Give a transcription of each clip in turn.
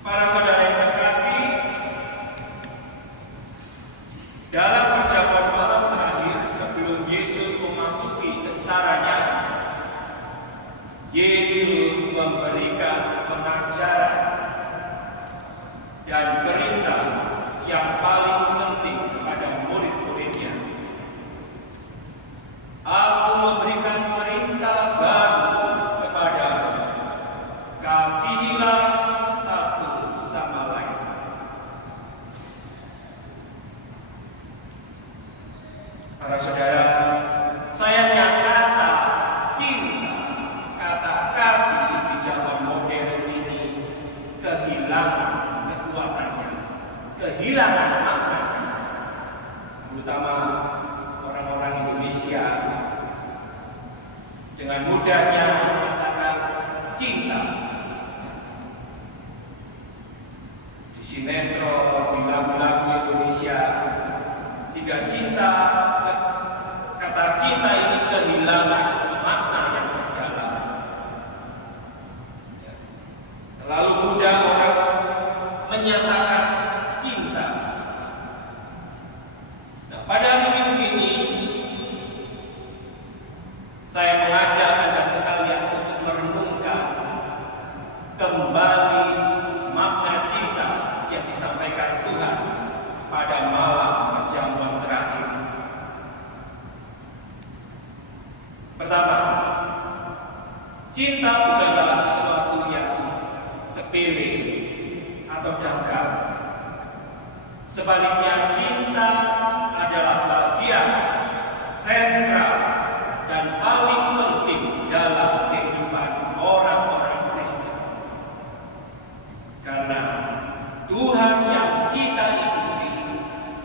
Para saudara yang terkasih, dalam perjamuan malam terakhir sebelum Yesus memasuki sengsaranya, Yesus memberikan pengajaran dan perintah yang paling penting kepada murid-muridnya. Aku memberikan perintah baru kepadamu, kasihilah satu sama lain. Para saudara, sayangnya kata cinta, kata kasih di zaman modern ini kehilangan kekuatannya, kehilangan maknanya. Terutama orang-orang Indonesia dengan mudahnya mengatakan cinta. Di sinetron, di lagu-lagu Indonesia, sehingga kata cinta ini kehilangan makna yang terdalam. Terlalu mudah orang menyatakan cinta. Nah, pada hari Minggu ini saya mengajak Anda sekalian untuk merenungkan kembali makna cinta yang disampaikan Tuhan pada malam perjamuan terakhir. Pertama, cinta bukanlah sesuatu yang sepele atau dangkal. Sebaliknya, cinta adalah bagian sentral dan paling penting dalam kehidupan orang-orang Kristen. Karena Tuhan yang kita ikuti,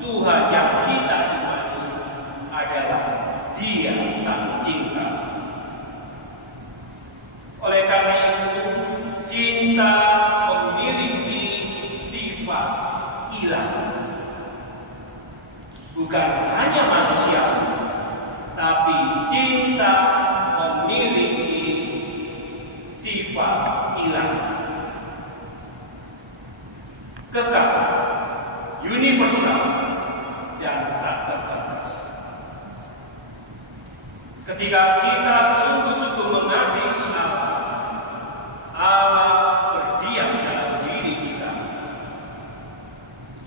Tuhan yang kita imani adalah Dia Sang Cinta. Oleh karena itu, cinta memiliki sifat ilahi. Bukan hanya manusia, tapi cinta memiliki sifat ilahi. Kekal, universal, dan tak terbatas. Ketika kita sungguh-sungguh mengasihi Allah, Allah berdiam dalam diri kita.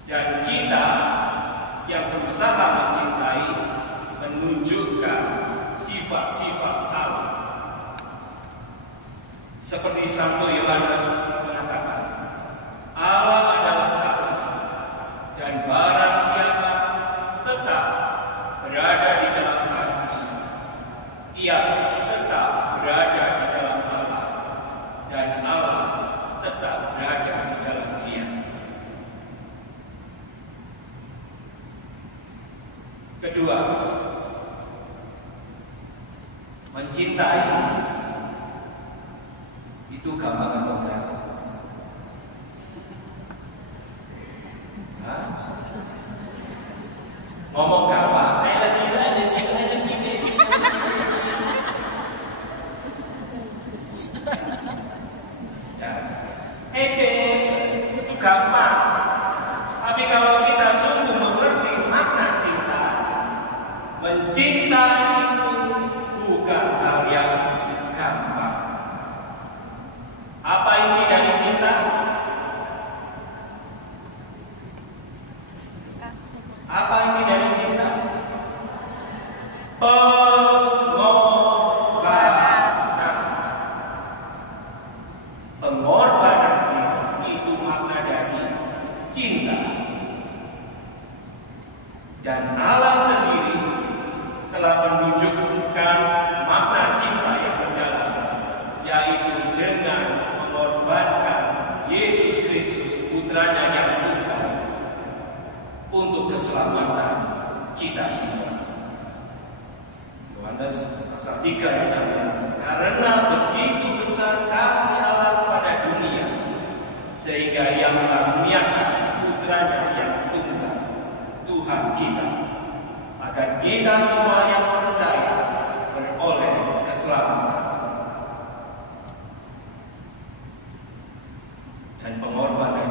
Dan kita yang berusaha mencintai menunjukkan sifat-sifat Allah. Seperti Santo Yohanes mengatakan, Allah adalah kasih, dan barang siapa tetap berada di dalam kasih, ia tetap berada di dalam Allah, dan Allah tetap berada di dalam Dia. Kedua, mencintai itu gampang atau enggak? Ngomong gampang, I love you, I love you, I love you. Ya, itu gampang. Tapi kalau kita sungguh mengerti makna cinta, mencintai itu bukan hal yang gampang. Apa inti dari cinta? Apa inti dari cinta? Pengorbanan. Pengorbanan itu makna dari cinta. Dan Allah sendiri telah menunjukkan makna cinta yang mendalam, yaitu dengan mengorbankan Yesus Kristus, putranya yang tunggal, untuk keselamatan kita semua. Yohanes pasal 3 ayat 16. Karena begitu besar kasih Allah pada dunia, sehingga Ia mengaruniakan putranya yang tunggal, Tuhan kita, agar kita semua yang percaya beroleh keselamatan. Dan pengorbanan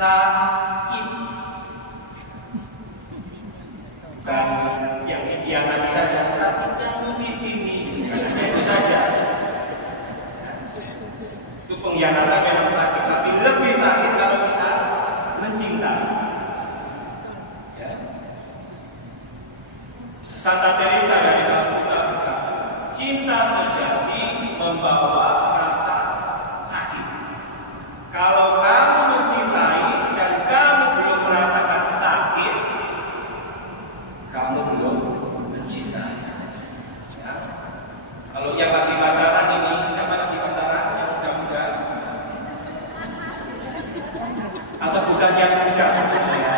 sakit. Bukan yang dikianati saja, sakitnya di sini. Itu saja. Itu pengkhianatan memang sakit, tapi lebih sakit kalau kita mencintai. Ya. Santa Teresa dari Calcutta berkata, cinta sejati membawa rasa sakit. Kalau kamu mencintai dan kamu belum merasakan sakit, kamu belum mencintai. Ya. Kalau yang lagi pacaran ini, siapa lagi pacaran? Yang muda-muda? Atau bukan yang muda sebenarnya?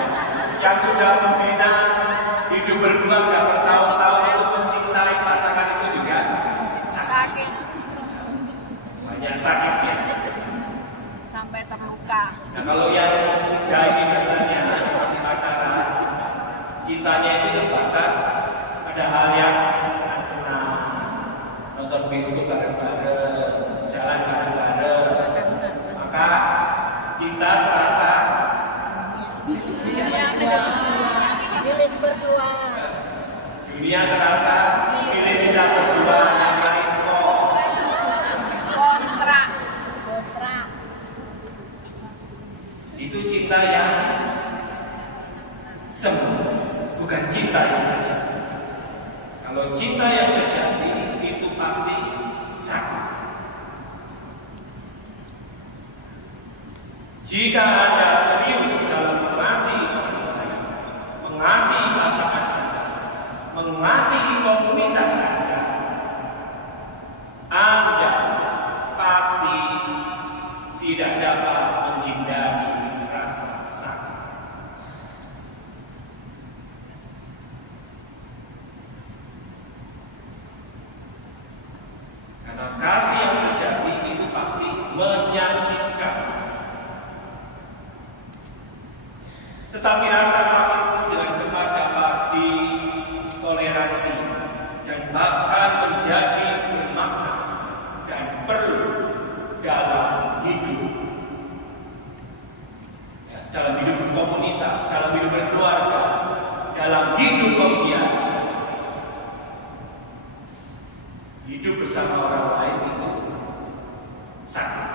Yang sudah membina hidup berdua nggak bertahun-tahun untuk mencintai pasangan itu juga sakit. Banyak sakitnya. Sampai terluka. Nah kalau yang muda ini biasanya masih pacaran, cintanya itu terbatas pada hal yang senang-senang, nonton Facebook bareng-bareng, jalan bareng-bareng, maka cinta serasa Milik berdua. dunia serasa milik kita berdua yang lain kos. Kontrak. Itu cinta yang semu, bukan cinta yang sejati. Kalau cinta yang sejati itu pasti sakit. Jika Anda serius dalam mengasihi pasangan Anda, mengasihi komunitas Anda pasti tidak dapat menghindari rasa sakit. Karena kasih yang sejati itu pasti menyakitkan. Tetapi rasa sakit dengan cepat dapat ditoleransi dan bahkan menjadi bermakna dan perlu dalam hidup. Ya, dalam hidup berkomunitas, dalam hidup berkeluarga, dalam hidup pembiayaan. Hidup bersama orang lain itu sakit.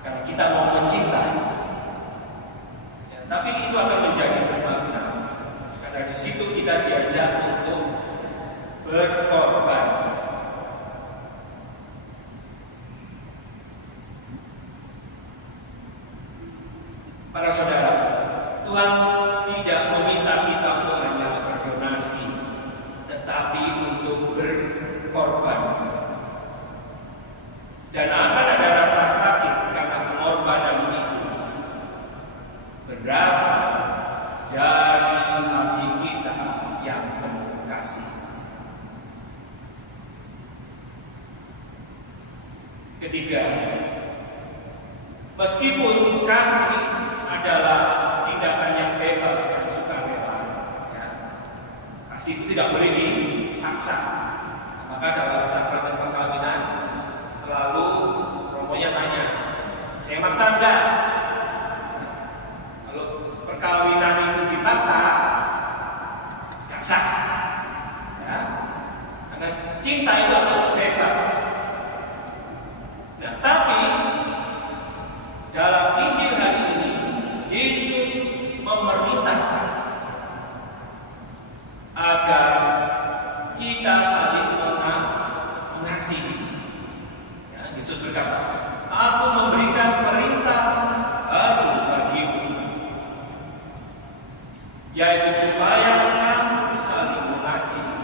Karena kita mau mencintai. Ya, tapi itu akan menjadi bermakna. Karena di situ kita diajak untuk berkorban. Para saudara, Tuhan tidak meminta kita untuk hanya berdonasi, tetapi untuk berkorban. Dan akan ada rasa sakit karena pengorbanan itu berasal dari hati kita yang penuh kasih. Ketiga, meskipun kasih adalah tindakan yang bebas dan sukarela, ya, kasih itu tidak boleh dipaksa. Maka dalam sakramen perkawinan selalu romonya tanya, saya maksa enggak? Kalau perkawinan itu dipaksa, enggak sah. Ya. Karena cinta itu harus bebas. Nah, tapi dalam Injil hari ini Yesus memerintahkan agar kita saling mengasihi. Ya, Yesus berkata, "Aku memberikan perintah baru bagimu, yaitu supaya kamu saling mengasihi."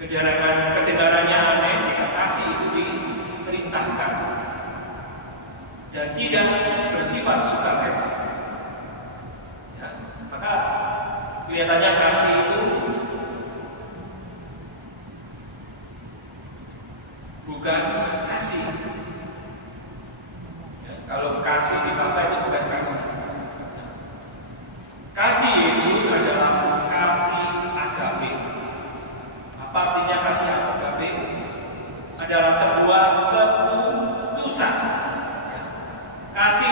Kedengarannya aneh jika kasih itu diperintahkan dan tidak bersifat sukarela. Ya, maka kelihatannya kasih itu bukan kasih. Ya, kalau kasih dipaksa itu bukan kasih. Kasih Yesus adalah kasih agape. Apa artinya kasih agape? Adalah sebuah keputusan. Ya. Kasih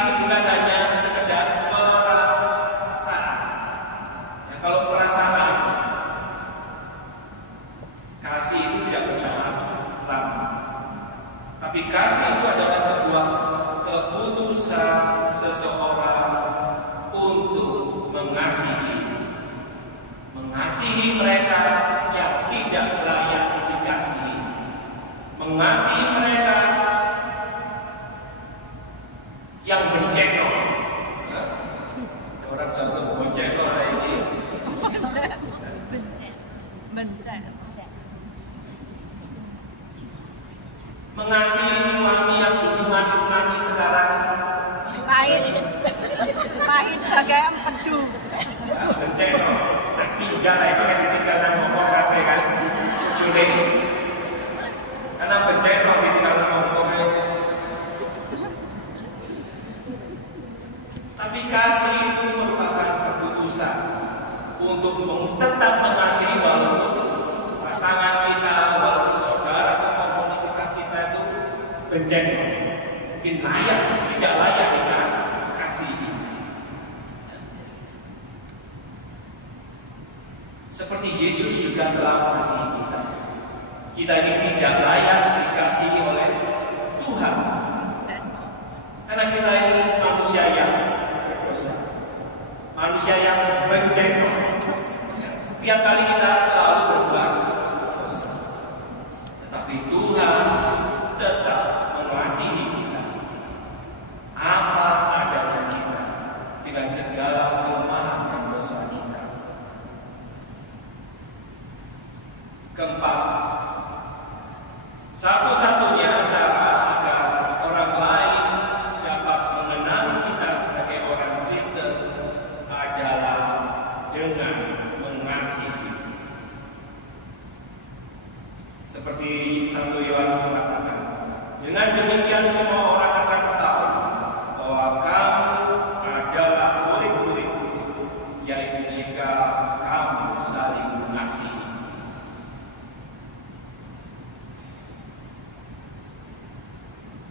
mengasihi mereka yang benceng. Orang satu benceng hari ini. Benceng. Mengasihi suami yang belum mati sekarang. Pahit bagai empedu. Benceng. Tinggal itu kan ditinggalkan ngomong kafe kan. Curing. Karena benceng ditinggalkan ngomong kafe. Tapi kasih itu merupakan keputusan untuk tetap mengasihi walaupun pasangan kita, walaupun saudara komunitas kita itu benceng, mungkin layak, tidak layak kita kasihi. Seperti Yesus juga telah mengasihi kita. Kita ini tidak layak dikasihi oleh Tuhan, karena kita ini manusia yang manusia yang benceng. Setiap kali kita selalu berbuat dosa, tetapi Tuhan tetap mengasihi kita apa adanya kita dengan segala kelemahan dan dosa kita. Keempat, satu-satunya cara agar orang lain dapat mengenal kita sebagai orang Kristen adalah dengan mengasihi. Seperti 1 Yohanes mengatakan, dengan demikian semua orang akan tahu bahwa kamu adalah murid-murid, yaitu jika kamu saling mengasihi.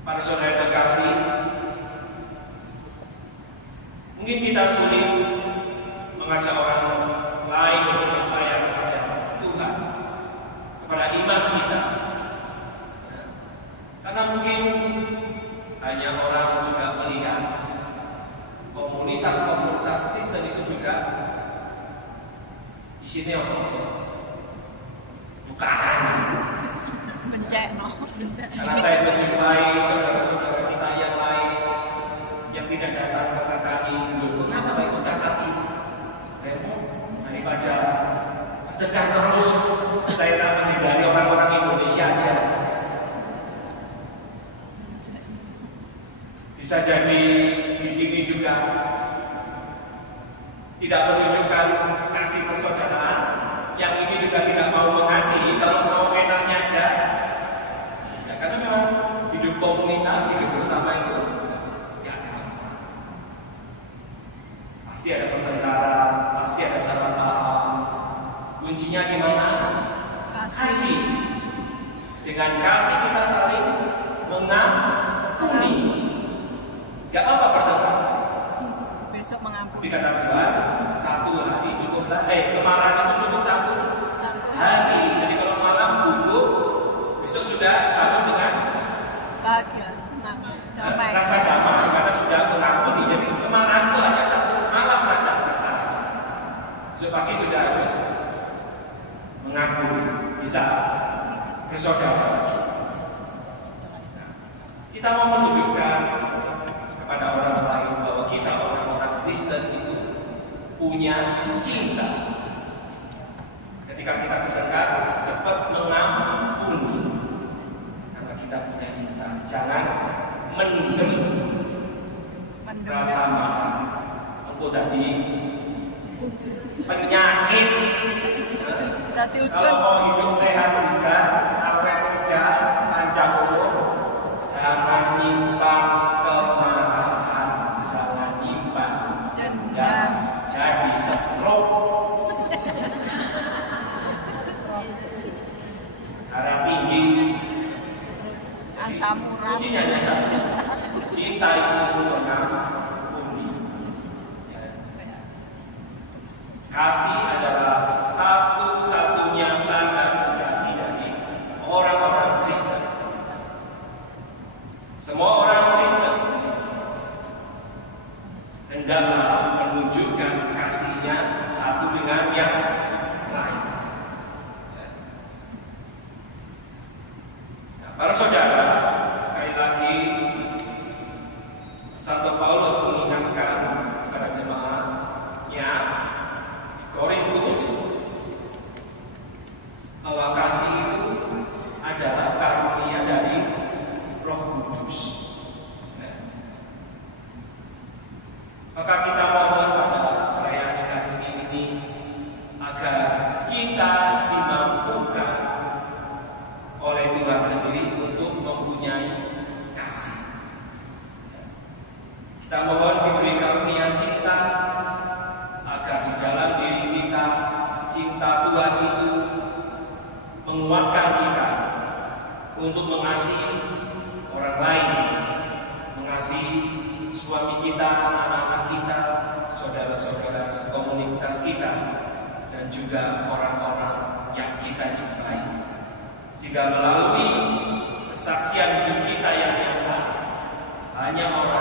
Para saudara terkasih, mungkin kita sulit mengajak orang lain untuk percaya kepada Tuhan, kepada iman kita, karena mungkin hanya orang juga melihat komunitas Kristen itu juga di sini bukan. Karena saya menjumpai saudara-saudara kita yang lain yang tidak datang ke KKI, kenapa ikut KKI? Daripada berdekat terus, saya tak menghindari orang-orang Indonesia aja. Bisa jadi di sini juga tidak menunjukkan kasih persaudaraan, yang ini juga tidak mau mengasihi, kalau mau enaknya aja. Ya, karena memang hidup komunitas, hidup bersama itu gak gampang. Pasti ada pertengkaran, pasti ada salah paham. Kuncinya di mana? Kasih. Dengan kasih kita saling mengampuni. Gak apa-apa pertengkaran. Besok mengampuni. Tapi kata Tuhan, satu hari cukuplah. Kemarahan itu cukup satu hari. Jadi kalau malam gugup, besok sudah bangun dengan bahagia, senang, damai. Rasa damai karena sudah mengampuni. Jadi kemarahan itu hanya satu malam saja. Besok pagi sudah harus mengampuni, bisa bersaudara. Kita mau menunjukkan kepada orang lain bahwa kita orang-orang Kristen itu punya cinta. Ketika kita bertengkar, cepat mengampuni karena kita punya cinta. Jangan mendem rasa marah. Engkau tadi penyakit. Kalau mau hidup sehat juga, awet muda, panjang umur, jangan nyimpan kemarahan, jangan nyimpan dendam, jadi stroke. Darah tinggi, asam urat. kuncinya hanya satu, cinta itu mengampuni. Kasih adalah satu-satunya tanda sejati dari orang-orang Kristen. Semua orang Kristen hendaklah menunjukkan kasihnya satu dengan yang lain. Nah, Para saudara, sekali lagi Santo Paulus mengingatkan kepada jemaatnya Korintus bahwa kasih itu adalah karunia dari Roh Kudus. Maka kita mohon pada perayaan Ekaristi ini agar kita dimampukan oleh Tuhan sendiri untuk mempunyai kasih. Kita mohon diberi karunia cinta agar di dalam diri kita cinta Tuhan itu menguatkan kita untuk mengasihi orang lain, mengasihi suami kita, anak-anak kita, saudara-saudara sekomunitas kita, dan juga orang-orang yang kita jumpai. Sehingga melalui kesaksian hidup kita yang nyata, hanya orang